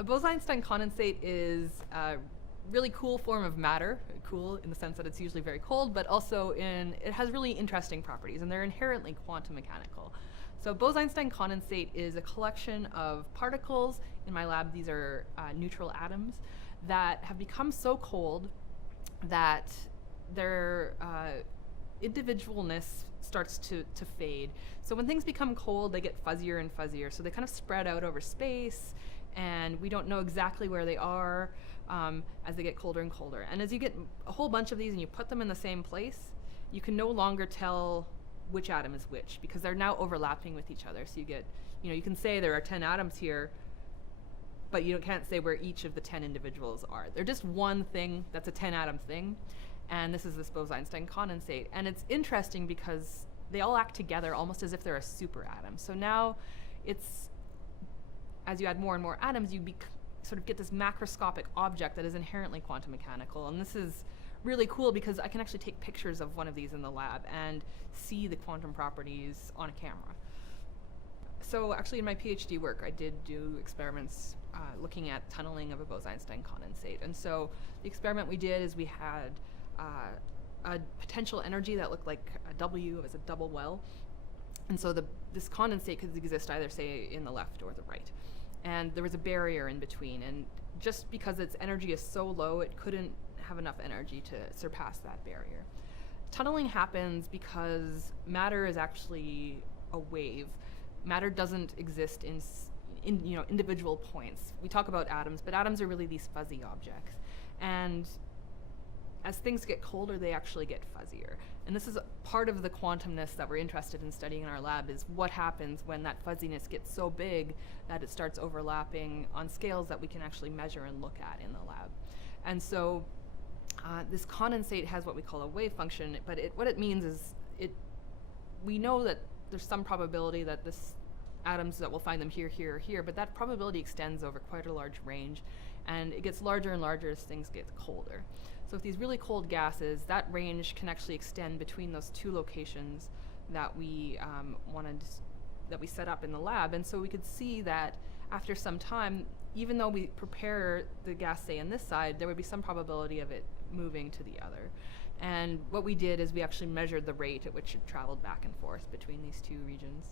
A Bose-Einstein condensate is a really cool form of matter, cool in the sense that it's usually very cold, but also it has really interesting properties, and they're inherently quantum mechanical. So Bose-Einstein condensate is a collection of particles. In my lab, these are neutral atoms that have become so cold that their individualness starts to fade. So when things become cold, they get fuzzier and fuzzier. So they kind of spread out over space, and we don't know exactly where they are as they get colder and colder. And as you get a whole bunch of these and you put them in the same place, you can no longer tell which atom is which, because they're now overlapping with each other. So you get, you can say there are 10 atoms here, but you can't say where each of the 10 individuals are. They're just one thing that's a 10 atom thing, and this is this Bose-Einstein condensate. And it's interesting because they all act together almost as if they're a super atom. So now as you add more and more atoms, you sort of get this macroscopic object that is inherently quantum mechanical. And this is really cool because I can actually take pictures of one of these in the lab and see the quantum properties on a camera. So actually in my PhD work, I did do experiments looking at tunneling of a Bose-Einstein condensate. And so the experiment we did is we had a potential energy that looked like a W, it was a double well. And so this condensate could exist either, say, in the left or the right. And there was a barrier in between. And just because its energy is so low, it couldn't have enough energy to surpass that barrier. Tunneling happens because matter is actually a wave. Matter doesn't exist in individual points. We talk about atoms, but atoms are really these fuzzy objects. And as things get colder, they actually get fuzzier. And this is part of the quantumness that we're interested in studying in our lab, is what happens when that fuzziness gets so big that it starts overlapping on scales that we can actually measure and look at in the lab. And so this condensate has what we call a wave function, but what it means is we know that there's some probability that this atoms that we'll find them here, here, or here, but that probability extends over quite a large range, and it gets larger and larger as things get colder. So with these really cold gases, that range can actually extend between those two locations that we that we set up in the lab. And so we could see that after some time, even though we prepare the gas, say, on this side, there would be some probability of it moving to the other. And what we did is we actually measured the rate at which it traveled back and forth between these two regions.